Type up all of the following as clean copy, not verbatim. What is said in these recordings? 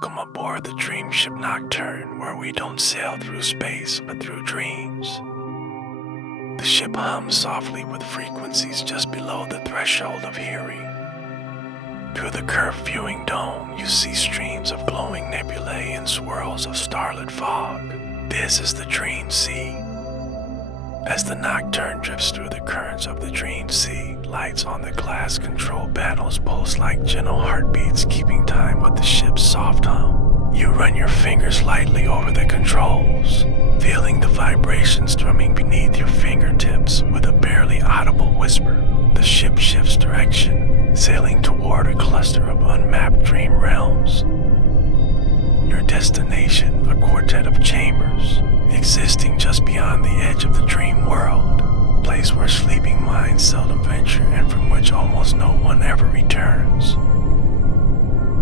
Welcome aboard the Dreamship Nocturne, where we don't sail through space, but through dreams. The ship hums softly with frequencies just below the threshold of hearing. Through the curved viewing dome, you see streams of glowing nebulae and swirls of starlit fog. This is the Dream Sea. As the Nocturne drifts through the currents of the Dream Sea, lights on the glass control panels pulse like gentle heartbeats, keeping time with the ship's soft hum. You run your fingers lightly over the controls, feeling the vibrations strumming beneath your fingertips. With a barely audible whisper, the ship shifts direction, sailing toward a cluster of unmapped dream realms. Your destination, a quartet of chambers, existing just beyond the edge of the dream world, a place where sleeping minds seldom venture and from which almost no one ever returns.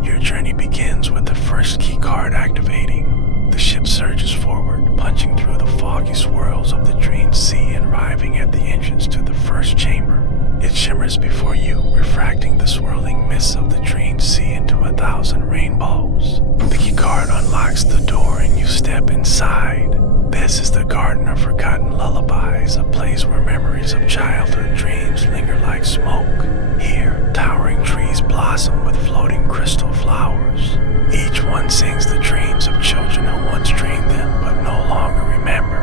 Your journey begins with the first key card activating. The ship surges forward, punching through the foggy swirls of the Dream Sea and arriving at the entrance to the first chamber. It shimmers before you, refracting the swirling mists of the Dream Sea into 1,000 rainbows. The key card unlocks the door and you step inside. This is the Garden of Forgotten Lullabies, a place where memories of childhood dreams linger like smoke. Here, towering trees blossom with floating crystal flowers. Each one sings the dreams of children who once dreamed them but no longer remember.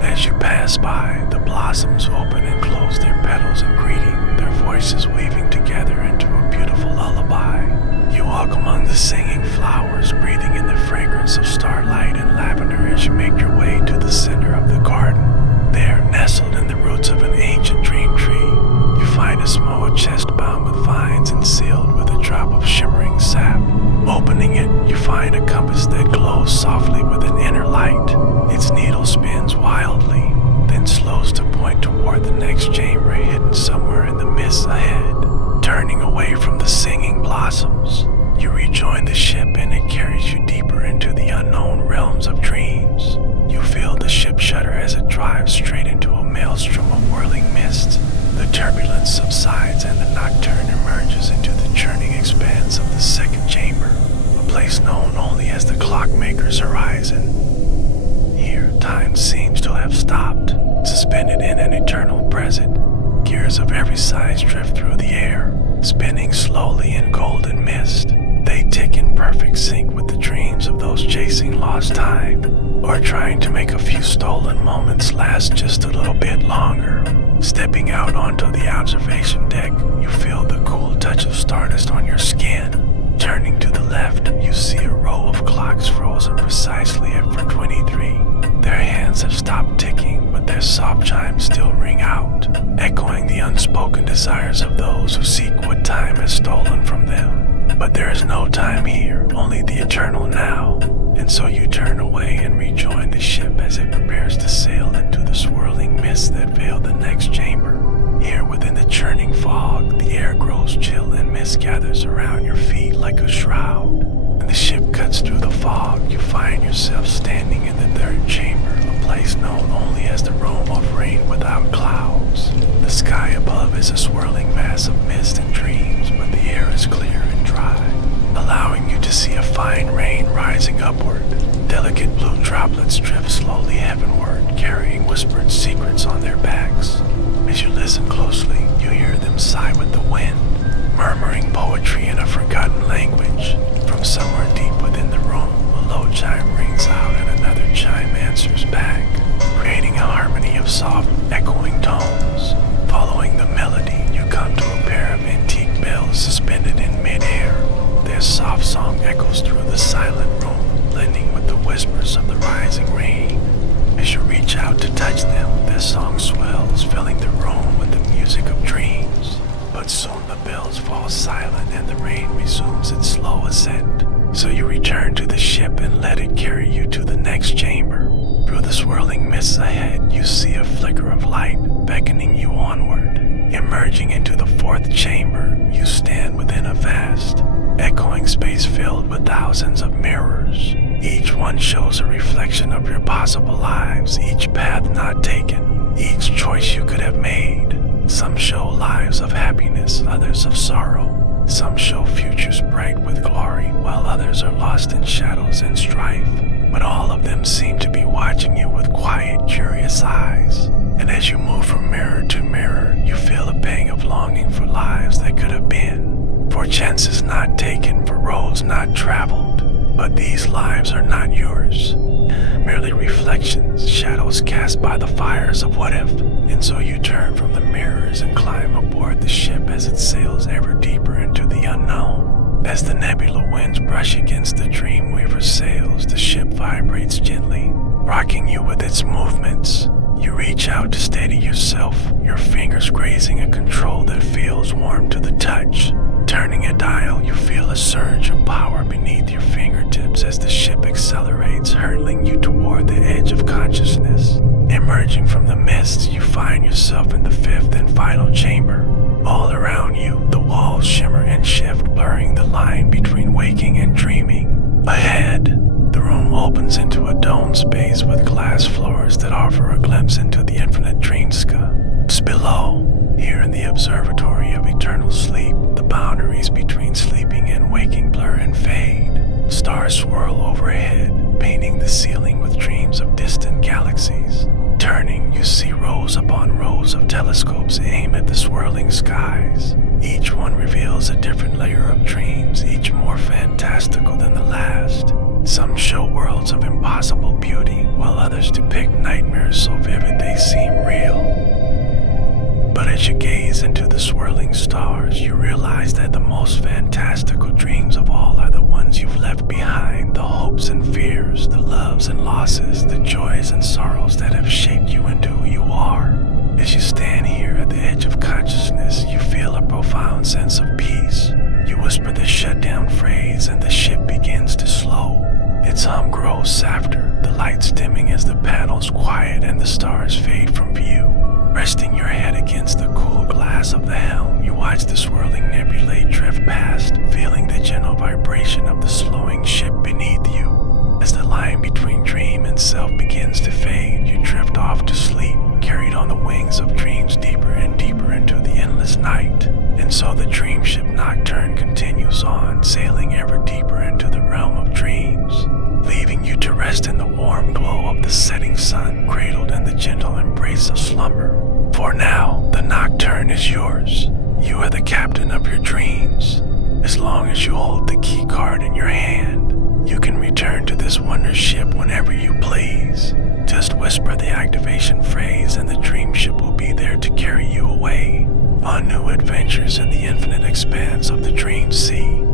As you pass by, the blossoms open and close their petals in greeting, their voices weaving together into a beautiful lullaby. You walk among the singing flowers, breathing in the fragrance of starlight and lavender as you make your way to the center of the garden. There, nestled in the roots of an ancient dream tree, you find a small chest bound with vines and sealed with a drop of shimmering sap. Opening it, you find a compass that glows softly with an inner light. Its needle spins wildly, then slows to point toward the next chamber hidden somewhere in the mists ahead. Turning away from the singing blossoms, you rejoin the ship and it carries you deeper into the unknown realms of dreams. You feel the ship shudder as it drives straight into a maelstrom of whirling mist. The turbulence subsides and the Nocturne emerges into the churning expanse of the second chamber, a place known only as the Clockmaker's Horizon. Here, time seems to have stopped, suspended in an eternal present. Gears of every size drift through the air, spinning slowly in golden mist. They tick in perfect sync with the dreams of those chasing lost time, or trying to make a few stolen moments last just a little bit longer. Stepping out onto the observation deck, you feel the cool touch of stardust on your skin. Turning to the left, you see a row of clocks frozen precisely at 4:23. Their hands have stopped ticking, but their soft chimes still ring out, echoing the unspoken desires of those who seek what time has stolen from them. But there is no time here, only the eternal now, and so you turn away and rejoin the ship as it prepares to sail into the swirling mists that veil the next chamber. Here within the churning fog, the air grows chill and mist gathers around your feet like a shroud. When the ship cuts through the fog, you find yourself standing in the third chamber, a place known only as the Realm of Rain without clouds. The sky above is a swirling mass of mist and dreams, but the air is clear and dry, allowing you to see a fine rain rising upward. Delicate blue droplets drift slowly heavenward, carrying whispered secrets on their backs. As you listen closely, you hear them sigh with the wind, murmuring poetry in a forgotten language. From somewhere deep within the room, a low chime rings out and another chime answers back, creating a harmony of soft, echoing tones. Following the melody, you come to a pair of antique bells suspended in mid-air. Their soft song echoes through the silent room, blending with the whispers of the rising rain. As you reach out to touch them, their song swells, filling the room with the music of dreams. But soon the bells fall silent and the rain resumes its slow ascent. So you return to the ship and let it carry you to the next chamber. Through the swirling mists ahead, you see a flicker of light beckoning you onward. Emerging into the fourth chamber, you stand within a vast, echoing space filled with thousands of mirrors. Each one shows a reflection of your possible lives, each path not taken, each choice you could have made. Some show lives of happiness, others of sorrow. Some show futures bright with glory, while others are lost in shadows and strife. But all of them seem to be watching you with quiet, curious eyes. And as you move from mirror to mirror, you feel a pang of longing for lives that could have been, for chances not taken, for roads not traveled. But these lives are not yours, merely reflections, shadows cast by the fires of what if. And so you turn from the mirrors and climb aboard the ship as it sails ever deeper into the unknown. As the nebula winds brush against the Dreamweaver's sails, the ship vibrates gently, rocking you with its movements. You reach out to steady yourself, your fingers grazing a control that feels warm to the touch. Turning a dial, you feel a surge of power beneath your fingertips as the ship accelerates, hurtling you toward the edge of consciousness. Emerging from the mists, you find yourself in the fifth and final chamber. All around you, the walls shimmer and shift, blurring the line between waking and dreaming. Ahead, the room opens into a domed space with glass floors that offer a glimpse into the infinite dreamscape. Below, here in the observatory of eternal sleep, the boundaries between sleeping and waking blur and fade. Stars swirl overhead, painting the ceiling with dreams of distant galaxies. Turning, you see rows upon rows of telescopes aim at the swirling skies. Each one reveals a different layer of dreams, each more fantastical than the last. Some show worlds of impossible beauty, while others depict nightmares so vivid they seem real. But as you gaze into the swirling stars, you realize that the most fantastical dreams of all are the ones you've left behind, the hopes and fears, the loves and losses, the joys and sorrows that have shaped you into who you are. As you stand here at the edge of consciousness, you feel a profound sense of peace. You whisper the shutdown phrase and the ship begins to slow. Its hum grows softer, the lights dimming as the panels quiet and the stars fade from view. Resting your head against the cool glass of the helm, you watch the swirling nebulae drift past, feeling the gentle vibration of the slowing ship beneath you. As the line between dream and self begins to fade, you drift off to sleep, carried on the wings of dreams deeper and deeper into the endless night. And so the Dreamship Nocturne continues on, sailing ever deeper into the realm of dreams, leaving you to rest in the warm glow of the setting sun, cradled in the gentle embrace of slumber. For now, the Nocturne is yours. You are the captain of your dreams. As long as you hold the key card in your hand, you can return to this wonder ship whenever you please. Just whisper the activation phrase and the Dreamship will be there to carry you away on new adventures in the infinite expanse of the dream sea.